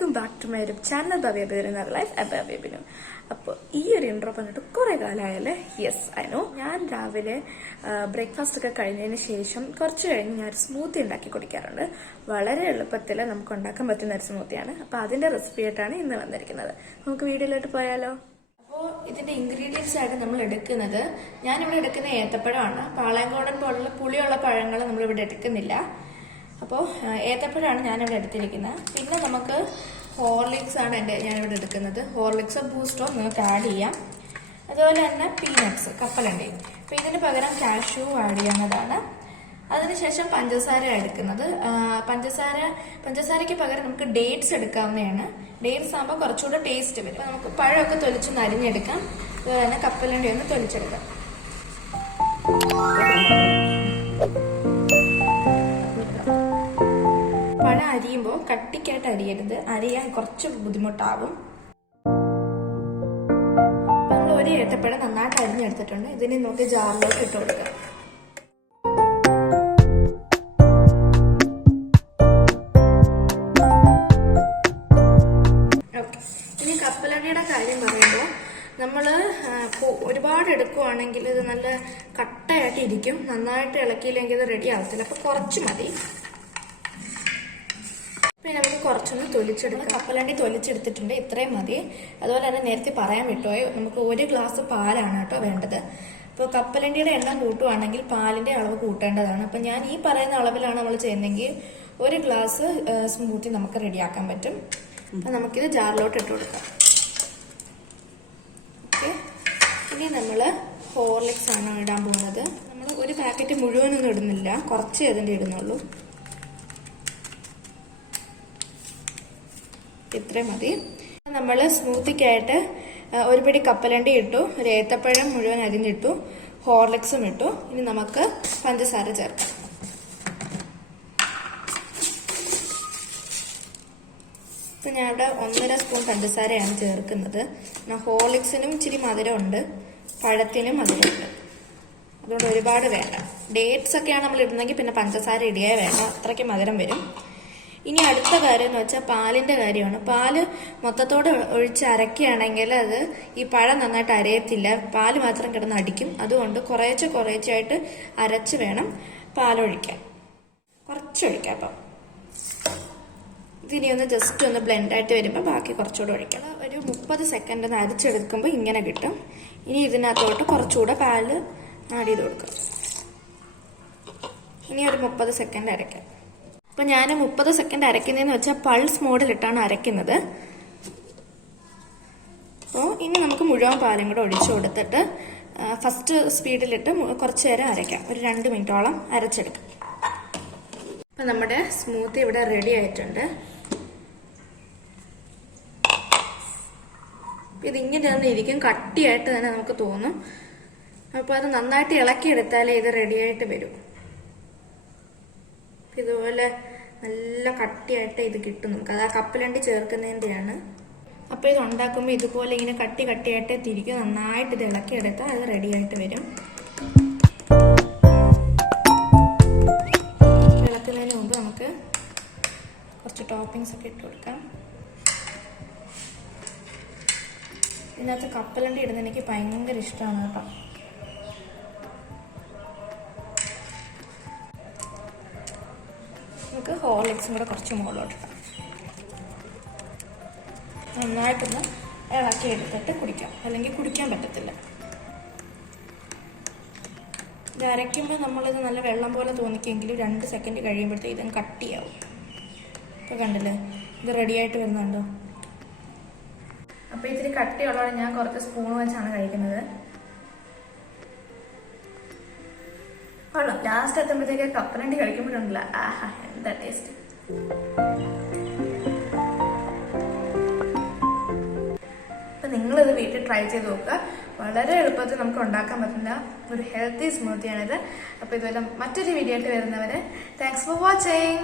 Welcome back to my YouTube channel Bhavya Binu life Bhavya Binu. അപ്പോൾ ഈ ഒരു ഇൻട്രോ പറഞ്ഞിട്ട് കുറെ കാലമായല്ലേ? Yes, I know. ഞാൻ രാവിലെ ബ്രേക്ക്ഫാസ്റ്റ് ഒക്കെ കഴിഞ്ഞതിന് ശേഷം കുറച്ച് കഴിഞ്ഞ് ഞാൻ ഒരു സ്മൂത്തി ഉണ്ടാക്കി കുടിക്കാറുണ്ട്. വളരെ എളുപ്പത്തിൽ നമുക്ക് ഉണ്ടാക്കാൻ പറ്റുന്ന ഒരു സ്മൂത്തിയാണ്. അപ്പോൾ അതിന്റെ റെസിപ്പി ആയിട്ടാണ് ഇന്ന് വന്നിരിക്കുന്നത്. നമുക്ക് വീഡിയോയിലോട്ട് പോയാലോ? അപ്പോൾ ഇതിന്റെ ഇൻഗ്രീഡിയൻസ് ആയിട്ട് നമ്മൾ എടുക്കുന്നത്, ഞാനിവിടെ എടുക്കുന്ന ഏത്തപ്പഴമാണ്. പാളയംകോടൻ പോലുള്ള പുളിയുള്ള പഴങ്ങൾ നമ്മളിവിടെ എടുക്കുന്നില്ല. അപ്പോൾ ഏത്തപ്പഴമാണ് ഞാനിവിടെ എടുത്തിരിക്കുന്നത്. പിന്നെ നമുക്ക് ഹോർലിക്സ് ആണ് ഞാനിവിടെ എടുക്കുന്നത്. ഹോർലിക്സോ ബൂസ്റ്റോ നിങ്ങൾക്ക് ആഡ് ചെയ്യാം. അതുപോലെ തന്നെ പീനട്ട്സ്, കപ്പലണ്ടി. അപ്പോൾ ഇതിന് പകരം കാഷ്യൂ ആഡ് ചെയ്യാവുന്നതാണ്. അതിനുശേഷം പഞ്ചസാര എടുക്കുന്നത്. പഞ്ചസാരയ്ക്ക് പകരം നമുക്ക് ഡേറ്റ്സ് എടുക്കാവുന്നതാണ്. ഡേറ്റ്സ് ആകുമ്പോൾ കുറച്ചുകൂടെ ടേസ്റ്റ് വരും. അപ്പോൾ നമുക്ക് പഴമൊക്കെ തൊലിച്ചൊന്ന് അരിഞ്ഞെടുക്കാം. അതുപോലെ തന്നെ കപ്പലണ്ടി ഒന്ന് തൊലിച്ചെടുക്കാം. പഴം അരിയുമ്പോൾ കട്ടിക്കായിട്ട് അരിയരുത്, അരിയാൻ കുറച്ച് ബുദ്ധിമുട്ടാവും. നമ്മൾ ഒരു ഏത്തപ്പഴം നന്നായിട്ട് അരിഞ്ഞെടുത്തിട്ടുണ്ട്. ഇതിനെ നമുക്ക് ജാറിലോട്ട് ഇട്ട് കൊടുക്കാം. ഓക്കെ, ഇനി കപ്പലണ്ടിയുടെ കാര്യം പറയുമ്പോൾ നമ്മൾ ഒരുപാട് എടുക്കുവാണെങ്കിൽ ഇത് നല്ല കട്ടയായിട്ട് ഇരിക്കും. നന്നായിട്ട് ഇളക്കിയില്ലെങ്കിൽ ഇത് റെഡി ആവത്തില്ല. അപ്പോൾ കുറച്ച് മതി. പിന്നെ നമുക്ക് കുറച്ചൊന്ന് തൊലിച്ചെടുക്കാം. കപ്പലണ്ടി തൊലിച്ചെടുത്തിട്ടുണ്ട്, ഇത്രയും മതി. അതുപോലെ തന്നെ നേരത്തെ പറയാൻ വിട്ടുപോയി, നമുക്ക് 1 ഗ്ലാസ് പാലാണ് കേട്ടോ വേണ്ടത്. ഇപ്പോൾ കപ്പലണ്ടിയുടെ എണ്ണം കൂട്ടുവാണെങ്കിൽ പാലിന്റെ അളവ് കൂട്ടേണ്ടതാണ്. അപ്പം ഞാൻ ഈ പറയുന്ന അളവിലാണ് നമ്മൾ ചെയ്യുന്നതെങ്കിൽ 1 ഗ്ലാസ് സ്മൂത്തി നമുക്ക് റെഡിയാക്കാൻ പറ്റും. അപ്പം നമുക്കിത് ജാറിലോട്ട് ഇട്ട് കൊടുക്കാം. ഓക്കെ, ഇനി നമ്മൾ ഹോർലിക്സ് ആണ് ഇടാൻ പോകുന്നത്. നമ്മൾ ഒരു പാക്കറ്റ് മുഴുവനൊന്നും ഇടുന്നില്ല, കുറച്ച് അതിൻ്റെ ഇടുന്നുള്ളൂ. ഇത്രയും മതി. നമ്മൾ സ്മൂത്തിക്കായിട്ട് ഒരു പിടി കപ്പലണ്ടി ഇട്ടു, ഒരു ഏത്തപ്പഴം മുഴുവൻ അരിഞ്ഞിട്ടു, ഹോർലിക്സും ഇട്ടു. ഇനി നമുക്ക് പഞ്ചസാര ചേർക്കാം. ഇപ്പം ഞാൻ ഇവിടെ 1.5 സ്പൂൺ പഞ്ചസാരയാണ് ചേർക്കുന്നത്. ഹോർലിക്സിനും ഇച്ചിരി മധുരമുണ്ട്, പഴത്തിനും മധുരമുണ്ട്. അതുകൊണ്ട് ഒരുപാട് വേണ്ട. ഡേറ്റ്സ് ഒക്കെയാണ് നമ്മൾ ഇടുന്നെങ്കിൽ പിന്നെ പഞ്ചസാര ഇടിയേ വേണ്ട, അത്രയ്ക്ക് മധുരം വരും. ഇനി അടുത്ത കാര്യം എന്ന് വെച്ചാൽ പാലിന്റെ കാര്യമാണ്. പാല് മൊത്തത്തോടെ ഒഴിച്ച് അരക്കുകയാണെങ്കിൽ അത് ഈ പഴം നന്നായിട്ട് അരയത്തില്ല, പാല് മാത്രം കിടന്ന് അടിക്കും. അതുകൊണ്ട് കുറേശ്ശായിട്ട് അരച്ച് വേണം പാലൊഴിക്കാൻ. കുറച്ചൊഴിക്കാം. അപ്പം ഇതിനി ഒന്ന് ജസ്റ്റ് ഒന്ന് ബ്ലെൻഡായിട്ട് വരുമ്പോൾ ബാക്കി കുറച്ചുകൂടെ ഒഴിക്കണം. ഒരു 30 സെക്കൻഡ് ഒന്ന് അരച്ചെടുക്കുമ്പോൾ ഇങ്ങനെ കിട്ടും. ഇനി ഇതിനകത്തോട്ട് കുറച്ചുകൂടെ പാല് ആഡ് ചെയ്ത് കൊടുക്കാം. ഇനി ഒരു 30 സെക്കൻഡ് അരയ്ക്കാം. അപ്പം ഞാൻ 30 സെക്കൻഡ് അരയ്ക്കുന്നതെന്ന് വെച്ചാൽ പൾസ് മോഡിലിട്ടാണ് അരയ്ക്കുന്നത്. അപ്പോൾ ഇനി നമുക്ക് മുഴുവൻ പാലും കൂടെ ഒഴിച്ചു കൊടുത്തിട്ട് ഫസ്റ്റ് സ്പീഡിലിട്ട് കുറച്ച് നേരം അരയ്ക്കാം. ഒരു 2 മിനിറ്റോളം അരച്ചെടുക്കാം. അപ്പം നമ്മുടെ സ്മൂത്തി ഇവിടെ റെഡി ആയിട്ടുണ്ട്. ഇതിങ്ങനെ തന്നെ ഇരിക്കും, കട്ടിയായിട്ട് തന്നെ നമുക്ക് തോന്നും. അപ്പോൾ അത് നന്നായിട്ട് ഇളക്കിയെടുത്താലേ ഇത് റെഡിയായിട്ട് വരും. ഇതുപോലെ നല്ല കട്ടിയായിട്ട് ഇത് കിട്ടും നമുക്ക്. അത് ആ കപ്പലണ്ടി ചേർക്കുന്നതിൻ്റെയാണ്. അപ്പോൾ ഇത് ഉണ്ടാക്കുമ്പോൾ ഇതുപോലെ ഇങ്ങനെ കട്ടിയായിട്ട് തിരിക്കും. നന്നായിട്ട് ഇത് ഇളക്കിയെടുത്താൽ അത് റെഡിയായിട്ട് വരും. ഇളക്കുന്നതിന് മുമ്പ് നമുക്ക് കുറച്ച് ടോപ്പിങ്സ് ഒക്കെ ഇട്ട് കൊടുക്കാം. ഇതിനകത്ത് കപ്പലണ്ടി ഇടുന്നത് എനിക്ക് ഭയങ്കര ഇഷ്ടമാണ് കേട്ടോ. നമുക്ക് ഹോർലിക്സും കൂടെ കുറച്ച് മുകളിലോട്ടിടാം. നന്നായിട്ടൊന്ന് ഇളക്കി എടുത്തിട്ട് കുടിക്കാം, അല്ലെങ്കിൽ കുടിക്കാൻ പറ്റത്തില്ല. ഇത് അരയ്ക്കുമ്പോൾ നമ്മളിത് നല്ല വെള്ളം പോലെ തോന്നിക്കെങ്കിലും 2 സെക്കൻഡ് കഴിയുമ്പോഴത്തേക്ക് ഇതും കട്ടിയാവും. ഇപ്പോൾ കണ്ടില്ലേ, ഇത് റെഡിയായിട്ട് വരുന്നുണ്ടോ? അപ്പോൾ ഇത്തിരി കട്ടിയുള്ളതാണ്, ഞാൻ കുറച്ച് സ്പൂൺ വെച്ചാണ് കഴിക്കുന്നത്. ലാസ്റ്റ് എത്തുമ്പോഴത്തേക്ക് കപ്പലണ്ടി കഴിക്കുമ്പോഴുണ്ടല്ല, ആഹാ എന്താ ടേസ്റ്റ്. അപ്പം നിങ്ങളിത് വീട്ടിൽ ട്രൈ ചെയ്ത് നോക്കുക. വളരെ എളുപ്പത്തിൽ നമുക്ക് ഉണ്ടാക്കാൻ പറ്റുന്ന ഒരു ഹെൽത്തി സ്മൂത്തിയാണിത്. അപ്പോൾ ഇതുപോലെ മറ്റൊരു വീഡിയോ ആയിട്ട് വരുന്നവരെ താങ്ക്സ് ഫോർ വാച്ചിങ്.